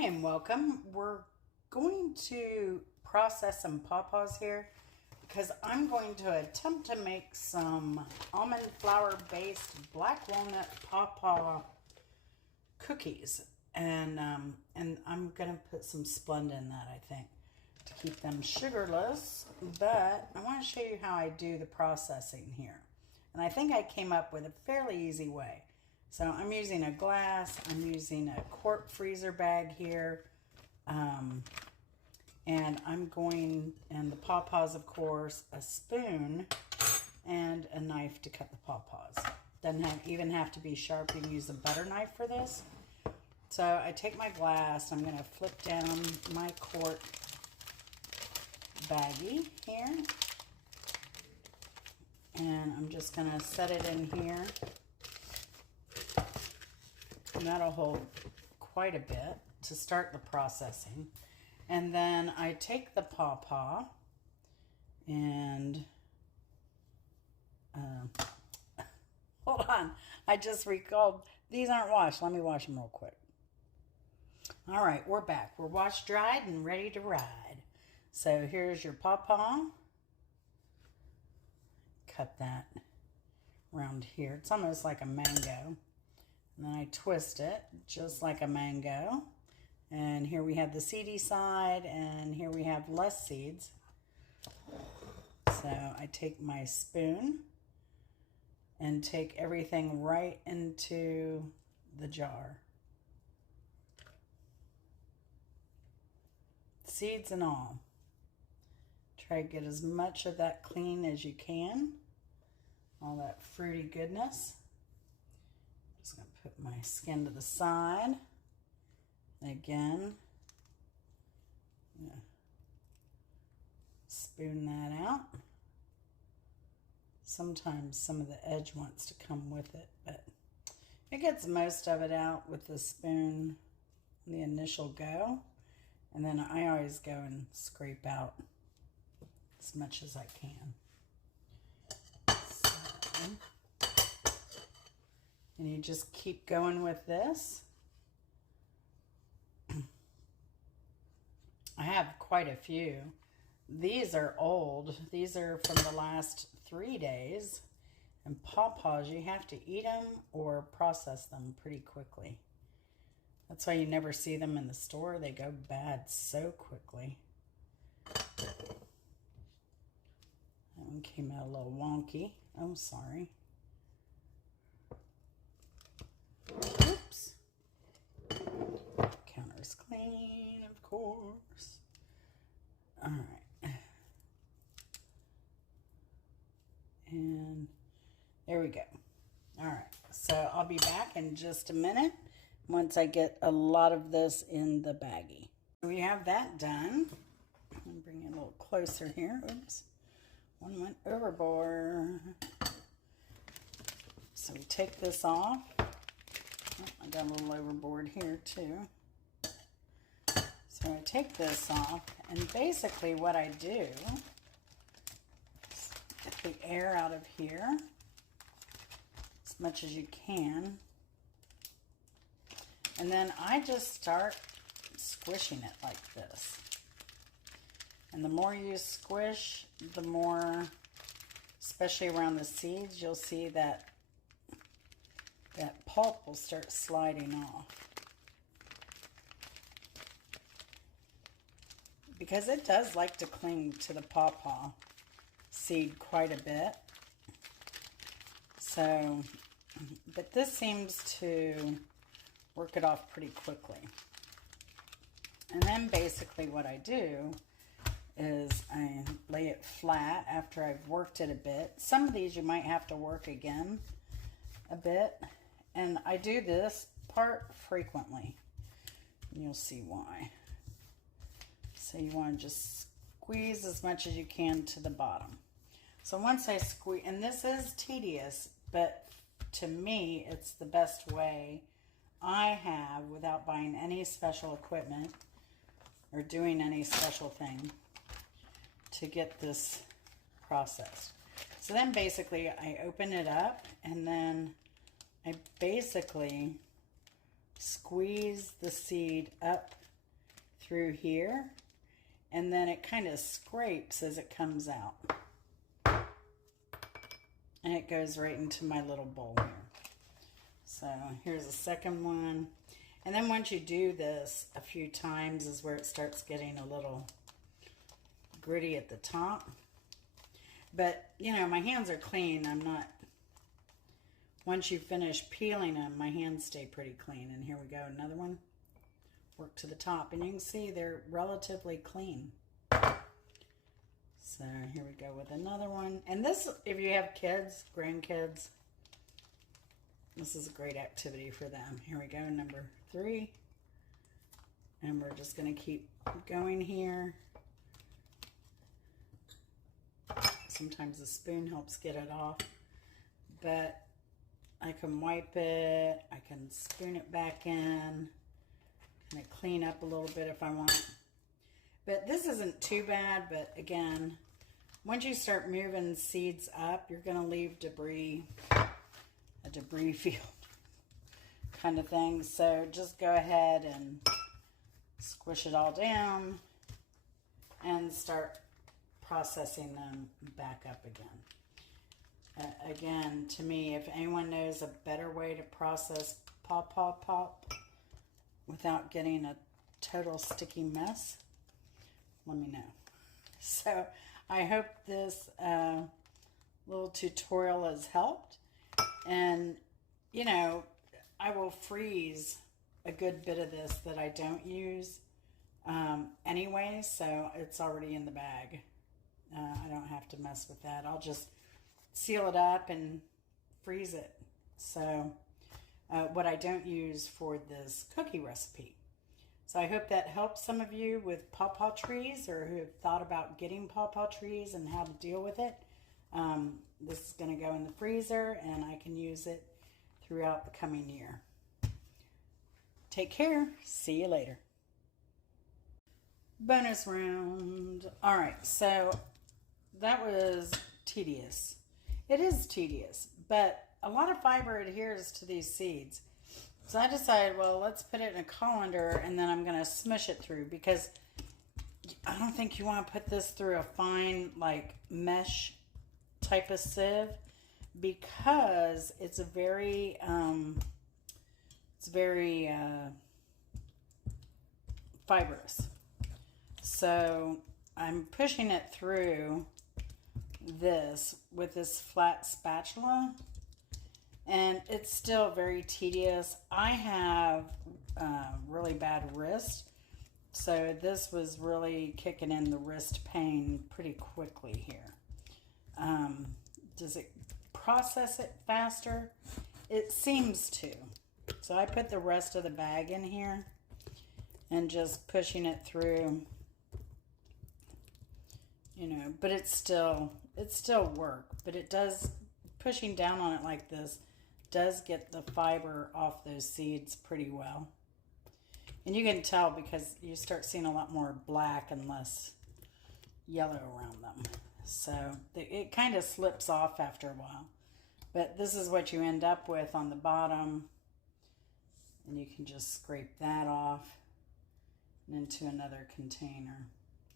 Hi and welcome. We're going to process some pawpaws here because I'm going to attempt to make some almond flour based black walnut pawpaw cookies. And I'm going to put some Splenda in that, I think, to keep them sugarless. But I want to show you how I do the processing here. And I think I came up with a fairly easy way. So I'm using a glass, I'm using a quart freezer bag here, and the pawpaws, of course, a spoon and a knife to cut the pawpaws. Doesn't even have to be sharp. You can use a butter knife for this. So I take my glass, I'm going to flip down my quart baggie here, and I'm just going to set it in here. And that'll hold quite a bit to start the processing. And then I take the pawpaw and hold on, I just recalled these aren't washed. Let me wash them real quick. All right, we're back. We're washed, dried, and ready to ride. So here's your pawpaw. Cut that around here. It's almost like a mango. And then I twist it just like a mango. And here we have the seedy side, and here we have less seeds. So I take my spoon and take everything right into the jar. Seeds and all. Try to get as much of that clean as you can. All that fruity goodness. Just going to put my skin to the side. And again, spoon that out. Sometimes some of the edge wants to come with it, but it gets most of it out with the spoon on the initial go. And then I always go and scrape out as much as I can. So, and you just keep going with this. I have quite a few. These are old. These are from the last 3 days. And pawpaws, you have to eat them or process them pretty quickly. That's why you never see them in the store. They go bad so quickly. That one came out a little wonky. I'm sorry. Oops. Counter's clean, of course. All right. And there we go. All right. So I'll be back in just a minute once I get a lot of this in the baggie. We have that done. I'll bring it a little closer here. Oops. One went overboard. So we take this off. Oh, I got a little overboard here too. So I take this off, and basically what I do is get the air out of here as much as you can. And then I just start squishing it like this. And the more you squish, the more, especially around the seeds, you'll see that pulp will start sliding off. Because it does like to cling to the pawpaw seed quite a bit. So, but this seems to work it off pretty quickly. And then basically what I do is I lay it flat after I've worked it a bit. Some of these you might have to work again a bit. And I do this part frequently. And you'll see why. So you want to just squeeze as much as you can to the bottom. So once I squeeze, and this is tedious, but to me, it's the best way I have without buying any special equipment or doing any special thing to get this processed. So then basically I open it up, and then I basically squeeze the seed up through here, and then it kind of scrapes as it comes out. And it goes right into my little bowl here. So here's a second one. And then once you do this a few times is where it starts getting a little gritty at the top. But, you know, my hands are clean. I'm not, once you finish peeling them, my hands stay pretty clean. And here we go, another one. Work to the top. And you can see they're relatively clean. So here we go with another one. And this, if you have kids, grandkids, this is a great activity for them. Here we go, number 3. And we're just going to keep going here. Sometimes the spoon helps get it off. But I can wipe it. I can spoon it back in. Kind of clean up a little bit if I want. But this isn't too bad, but again, once you start moving seeds up, you're going to leave debris, a debris field kind of thing. So just go ahead and squish it all down and start processing them back up again. Again, to me, if anyone knows a better way to process pawpaw pulp without getting a total sticky mess, let me know. So I hope this little tutorial has helped. And, you know, I will freeze a good bit of this that I don't use anyway, so it's already in the bag. I don't have to mess with that. I'll just seal it up and freeze it. So what I don't use for this cookie recipe. So I hope that helps some of you with pawpaw trees or who have thought about getting pawpaw trees and how to deal with it. This is going to go in the freezer and I can use it throughout the coming year. Take care. See you later. Bonus round. All right, so that was tedious. It is tedious, but a lot of fiber adheres to these seeds. So I decided, well, let's put it in a colander and then I'm going to smush it through because I don't think you want to put this through a fine, like, mesh type of sieve because it's a very, fibrous. So I'm pushing it through this with this flat spatula. And it's still very tedious. I have really bad wrist, so this was really kicking in the wrist pain pretty quickly here. Does it process it faster? It seems to. So I put the rest of the bag in here and just pushing it through, you know, but it's still work, but it does, pushing down on it like this does get the fiber off those seeds pretty well. And you can tell because you start seeing a lot more black and less yellow around them. So it kind of slips off after a while. But this is what you end up with on the bottom. And you can just scrape that off and into another container.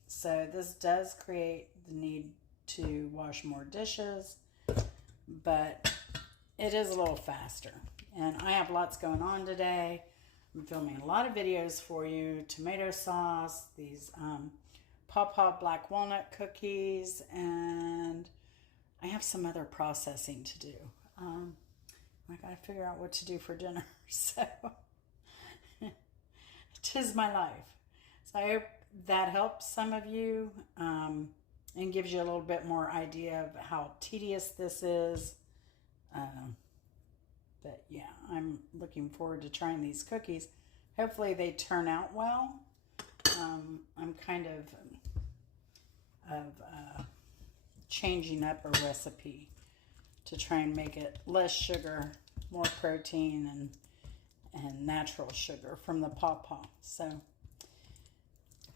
So this does create the need to wash more dishes, but it is a little faster. And I have lots going on today. I'm filming a lot of videos for you. Tomato sauce, these pawpaw black walnut cookies, and I have some other processing to do. I gotta figure out what to do for dinner. So, 'tis my life. So I hope that helps some of you and gives you a little bit more idea of how tedious this is. But yeah, I'm looking forward to trying these cookies. Hopefully they turn out well. I'm kind of changing up a recipe to try and make it less sugar, more protein, and natural sugar from the pawpaw. So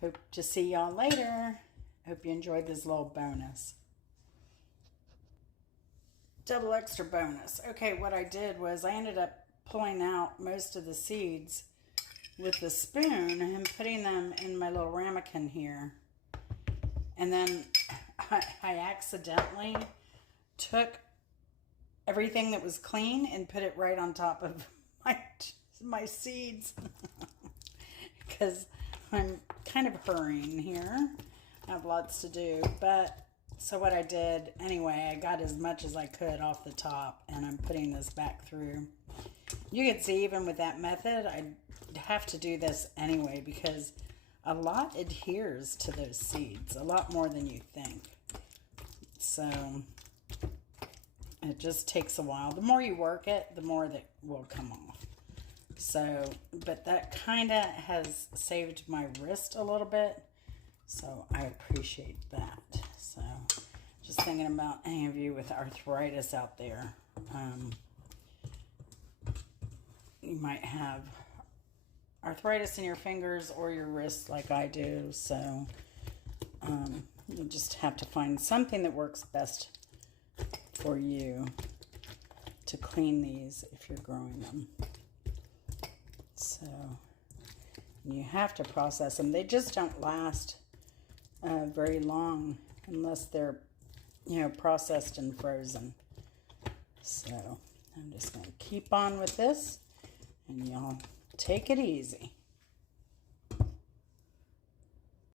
hope to see y'all later. Hope you enjoyed this little bonus. Double extra bonus. Okay, what I did was I ended up pulling out most of the seeds with the spoon and putting them in my little ramekin here. And then I accidentally took everything that was clean and put it right on top of my seeds. Because I'm kind of hurrying here. I have lots to do. But so what I did, anyway, I got as much as I could off the top, and I'm putting this back through. You can see even with that method, I'd have to do this anyway because a lot adheres to those seeds, a lot more than you think. So it just takes a while. The more you work it, the more that will come off. So, but that kind of has saved my wrist a little bit. So I appreciate that. So just thinking about any of you with arthritis out there. You might have arthritis in your fingers or your wrists like I do. So you just have to find something that works best for you to clean these if you're growing them. So you have to process them. They just don't last very long unless they're, you know, processed and frozen. So I'm just going to keep on with this, and y'all take it easy.